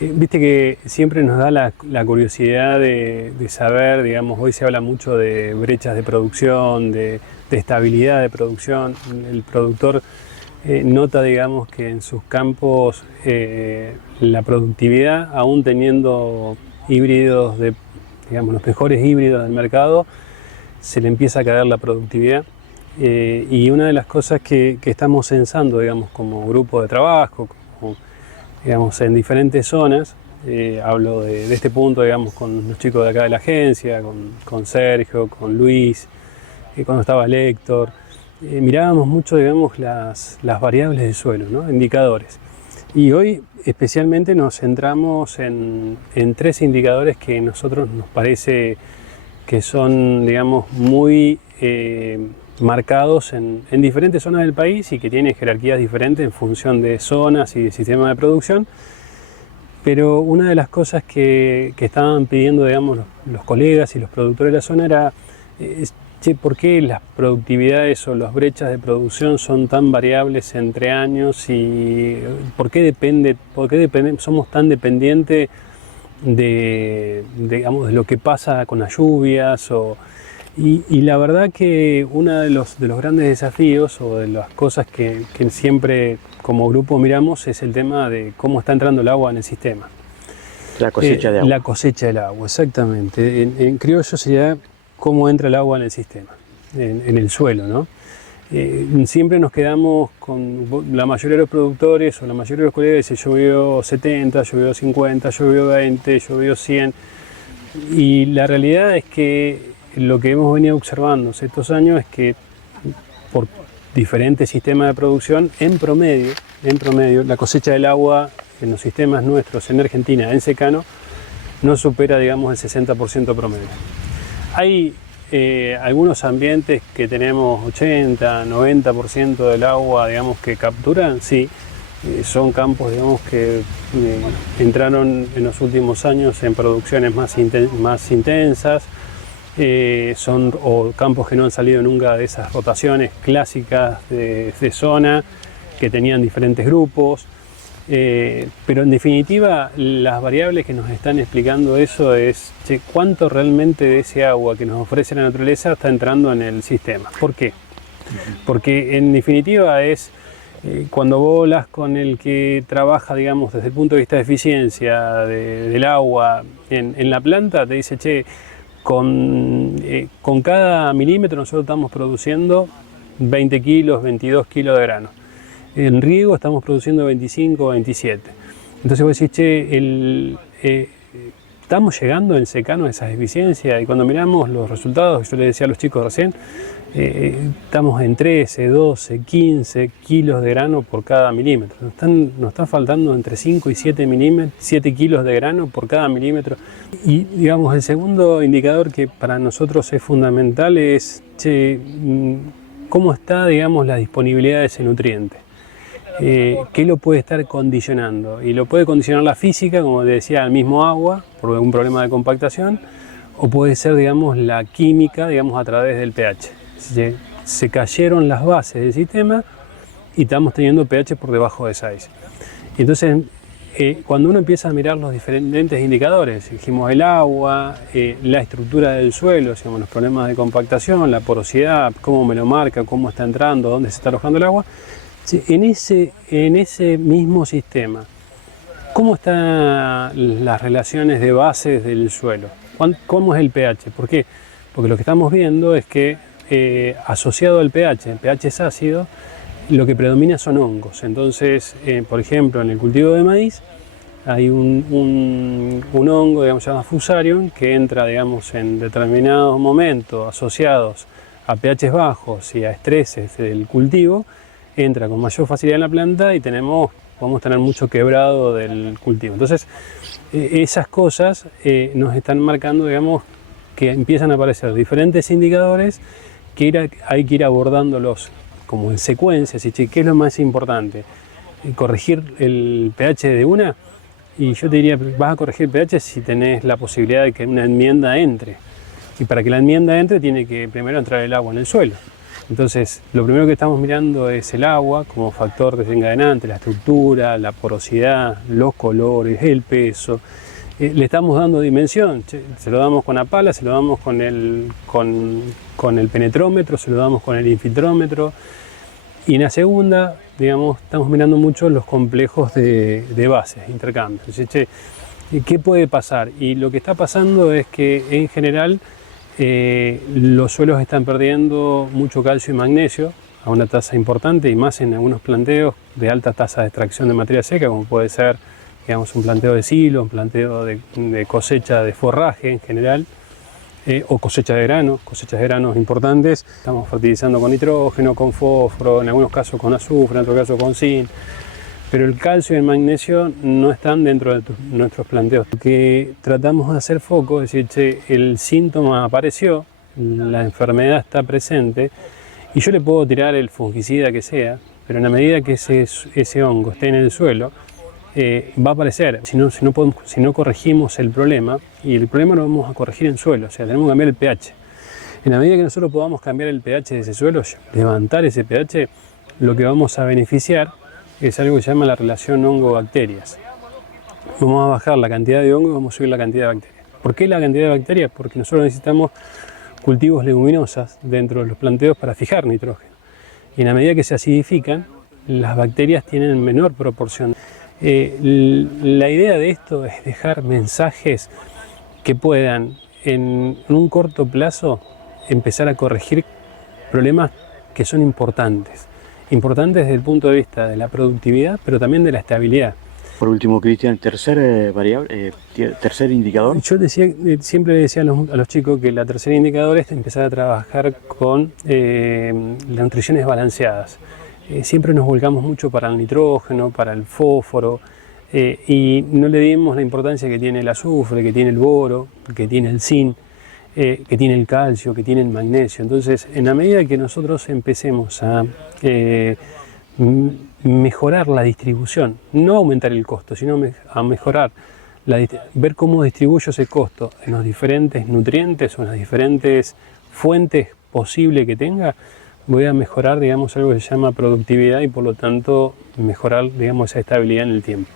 Viste que siempre nos da la curiosidad de saber, digamos, hoy se habla mucho de brechas de producción, de estabilidad de producción. El productor nota, digamos, que en sus campos la productividad, aún teniendo híbridos digamos, los mejores híbridos del mercado, se le empieza a caer la productividad. Y una de las cosas que estamos censando, digamos, como grupo de trabajo, como, digamos, en diferentes zonas, hablo de este punto, digamos, con los chicos de acá de la agencia, con Sergio, con Luis, cuando estaba Héctor, mirábamos mucho, digamos, las variables del suelo, ¿no? Indicadores. Y hoy especialmente nos centramos en tres indicadores que a nosotros nos parece que son, digamos, muy marcados en diferentes zonas del país y que tienen jerarquías diferentes en función de zonas y de sistemas de producción. Pero una de las cosas que estaban pidiendo, digamos, los colegas y los productores de la zona era, che, ¿por qué las productividades o las brechas de producción son tan variables entre años y por qué somos tan dependientes digamos, de lo que pasa con las lluvias? Y la verdad que uno de los grandes desafíos o de las cosas que siempre como grupo miramos es el tema de cómo está entrando el agua en el sistema. La cosecha de agua. La cosecha del agua, exactamente. En criollo sería cómo entra el agua en el sistema, en el suelo, ¿no? Siempre nos quedamos con la mayoría de los productores o la mayoría de los colegas dice llovió 70, llovió 50, llovió 20, llovió 100. Y la realidad es que lo que hemos venido observando estos años es que por diferentes sistemas de producción, en promedio, la cosecha del agua en los sistemas nuestros en Argentina, en secano, no supera, digamos, el 60% promedio. Hay algunos ambientes que tenemos 80, 90% del agua, digamos, que capturan, sí. Son campos, digamos, que entraron en los últimos años en producciones más intensas. Son campos que no han salido nunca de esas rotaciones clásicas de zona, que tenían diferentes grupos. Pero en definitiva, las variables que nos están explicando eso es cuánto realmente de ese agua que nos ofrece la naturaleza está entrando en el sistema. ¿Por qué? Porque en definitiva es cuando vos hablas con el que trabaja, digamos, desde el punto de vista de eficiencia del agua en la planta, te dice, che, con cada milímetro nosotros estamos produciendo 20 kilos, 22 kilos de grano. En riego estamos produciendo 25 o 27. Entonces vos decís, che, estamos llegando en secano a esa eficiencia y cuando miramos los resultados, yo les decía a los chicos recién, estamos en 13, 12, 15 kilos de grano por cada milímetro. Nos están faltando entre 5 y 7 kilos de grano por cada milímetro. Y digamos, el segundo indicador que para nosotros es fundamental es, che, cómo está, digamos, la disponibilidad de ese nutriente. ¿Qué lo puede estar condicionando? Y lo puede condicionar la física, como te decía, el mismo agua, por algún problema de compactación, o puede ser, digamos, la química, digamos, a través del pH. Se cayeron las bases del sistema y estamos teniendo pH por debajo de 6. Entonces, cuando uno empieza a mirar los diferentes indicadores, dijimos el agua, la estructura del suelo, digamos, los problemas de compactación, la porosidad, cómo me lo marca, cómo está entrando, dónde se está alojando el agua, en ese mismo sistema, ¿cómo están las relaciones de bases del suelo? ¿Cómo es el pH? ¿Por qué? Porque lo que estamos viendo es que asociado al pH, el pH es ácido, lo que predomina son hongos. Entonces, por ejemplo, en el cultivo de maíz hay un hongo, digamos, llamado Fusarium, que entra, digamos, en determinados momentos asociados a pHs bajos y a estreses del cultivo, entra con mayor facilidad en la planta y podemos tener mucho quebrado del cultivo. Entonces, esas cosas nos están marcando, digamos, que empiezan a aparecer diferentes indicadores que hay que ir abordándolos como en secuencia. ¿Qué es lo más importante? ¿Corregir el pH de una? Y yo te diría, vas a corregir el pH si tenés la posibilidad de que una enmienda entre. Y para que la enmienda entre tiene que primero entrar el agua en el suelo. Entonces, lo primero que estamos mirando es el agua como factor desencadenante, la estructura, la porosidad, los colores, el peso. Le estamos dando dimensión, se lo damos con la pala, se lo damos con el penetrómetro, se lo damos con el infiltrómetro. Y en la segunda, digamos, estamos mirando mucho los complejos de bases, intercambios. Entonces, ¿qué puede pasar? Y lo que está pasando es que en general los suelos están perdiendo mucho calcio y magnesio a una tasa importante, y más en algunos planteos de alta tasa de extracción de materia seca, como puede ser, digamos, un planteo de silo, un planteo de cosecha de forraje en general, o cosechas de granos importantes. Estamos fertilizando con nitrógeno, con fósforo, en algunos casos con azufre, en otros casos con zinc, pero el calcio y el magnesio no están dentro de nuestros planteos. Lo que tratamos de hacer foco es decir, che, el síntoma apareció, la enfermedad está presente, y yo le puedo tirar el fungicida que sea, pero en la medida que ese hongo esté en el suelo, va a aparecer. Si no corregimos el problema, y el problema lo vamos a corregir en suelo, o sea, tenemos que cambiar el pH. En la medida que nosotros podamos cambiar el pH de ese suelo, levantar ese pH, lo que vamos a beneficiar es algo que se llama la relación hongo-bacterias. Vamos a bajar la cantidad de hongo y vamos a subir la cantidad de bacterias. ¿Por qué la cantidad de bacterias? Porque nosotros necesitamos cultivos leguminosas dentro de los planteos para fijar nitrógeno. Y en la medida que se acidifican, las bacterias tienen menor proporción. La idea de esto es dejar mensajes que puedan en un corto plazo empezar a corregir problemas que son importantes desde el punto de vista de la productividad, pero también de la estabilidad. Por último, Cristian, tercer indicador. Yo siempre le decía a los chicos que la tercer indicador es empezar a trabajar con las nutriciones balanceadas. Siempre nos volcamos mucho para el nitrógeno, para el fósforo, y no le dimos la importancia que tiene el azufre, que tiene el boro, que tiene el zinc, que tiene el calcio, que tiene el magnesio. Entonces, en la medida que nosotros empecemos a mejorar la distribución, no aumentar el costo, sino a mejorar, ver cómo distribuyo ese costo en los diferentes nutrientes o en las diferentes fuentes posibles que tenga, voy a mejorar, digamos, algo que se llama productividad y por lo tanto mejorar, digamos, esa estabilidad en el tiempo.